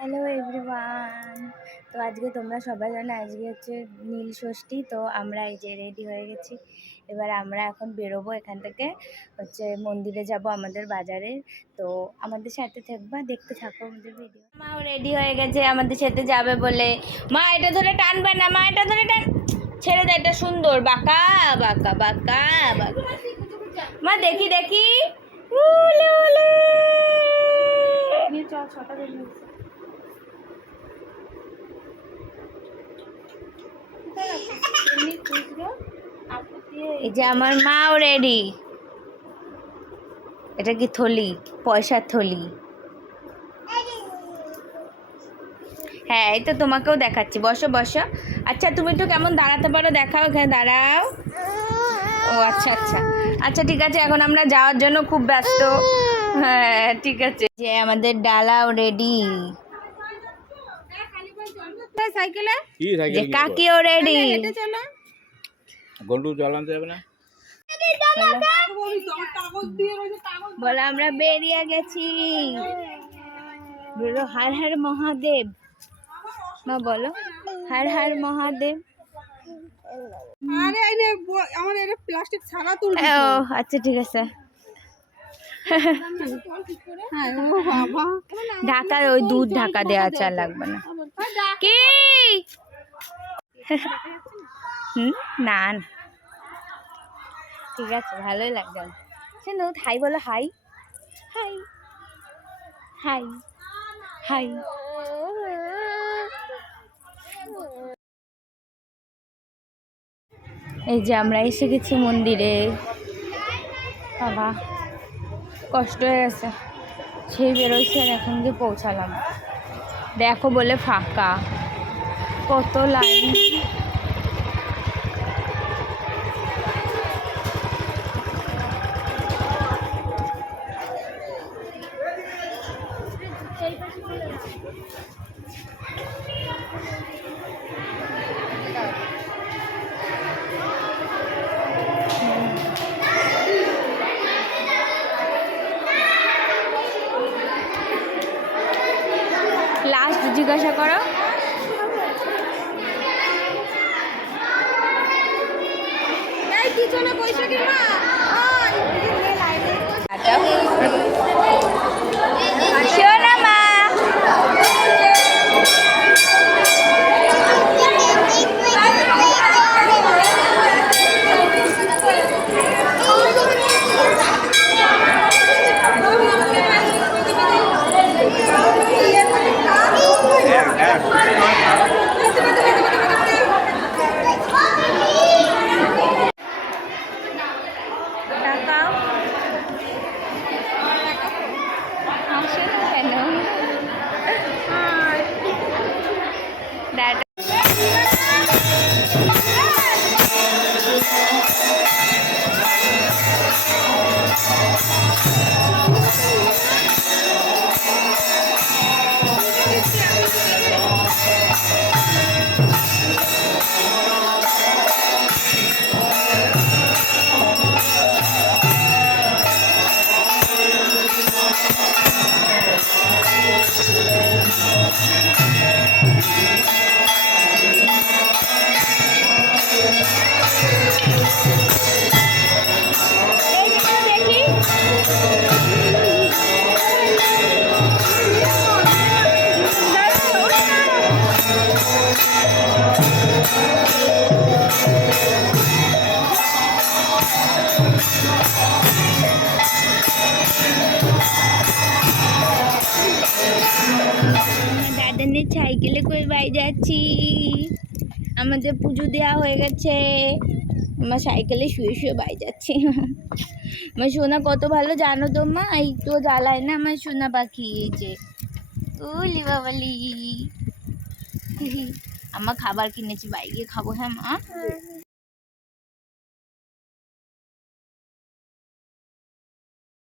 Hello everyone তো আজকে তোমরা সবাই জানো, আজকে হচ্ছে নীল ষষ্ঠী, তো আমরা এই যে রেডি হয়ে গেছি। এবার আমরা এখন বেরোবো এখান থেকে। হচ্ছে মন্দিরে যাব আমাদের বাজারে। তো আমাদের সাথে থাকবা, দেখতে থাকো আমাদের ভিডিও মাও রেডি হয়ে গেছে, আমাদের সাথে যাবে বলে। মা, এটা ধরে টানবে না, মা, এটা ধরে টান। ছেড়ে দে, এটা সুন্দর। বাঁকা বাঁকা বাঁকা বাঁকা। মা, দেখি দেখি। এই যে আমার মাও রেডি এটা কি থলি? পয়সার থলি। হ্যাঁ এই তো তোমাকেও দেখাচ্ছি। বসো বসো। আচ্ছা তুমি একটু কেমন দাঁড়াতে পারো? দেখাও এখানে দাঁড়াও। ও আচ্ছা আচ্ছা। আচ্ছা ঠিক আছে এখন আমরা যাওয়ার জন্য খুব ব্যস্ত। হ্যাঁ ঠিক আছে। যে আমাদের ডালাও রেডি সাইকেলে? কি যে সাইকেল? কাকিও রেডি গন্ডু চালাতে যাবে না? বলো আমরা বেরিয়ে গেছি। বলো হার হার মহাদেব। মা বলো হার হার মহাদেব। আরে আমার এটা প্লাস্টিক ছাড়া তুল ও আচ্ছা ঠিক আছে। হ্যাঁ ঢাকার ওই দুধ ঢাকা দেওয়া চা লাগবে না। কি? হুম? না না। ঠিক আছে, ভালোই লাগবে শোনো, হাই বলো, হাই। হাই। হাই। হাই। এই যে আমরা এসে গেছি মন্দিরে। বাবা, কষ্ট হয়ে গেছে। সেই বেরোইছে এখন গিয়ে পৌঁছালাম। দেখো বলে ফাঁকা। কত লাইন। লাস্ট জিজ্ঞাসা করো। এই পিছনে পয়সা কিনা দাদানের সাইকেলে করে বাড়ি যাচ্ছি। আমাদের পুজো দেওয়া হয়ে গেছে। আমার সাইকেলে শুয়ে শুয়ে বাড়ি যাচ্ছি। আমার সোনা কত ভালো জানো তো মা? এই তো জ্বালায় না আমার সোনা পাখি, এই যে। উলি বাবালি আমার খাবার কিনেছি, বাইরে গিয়ে খাব হ্যাঁ মা?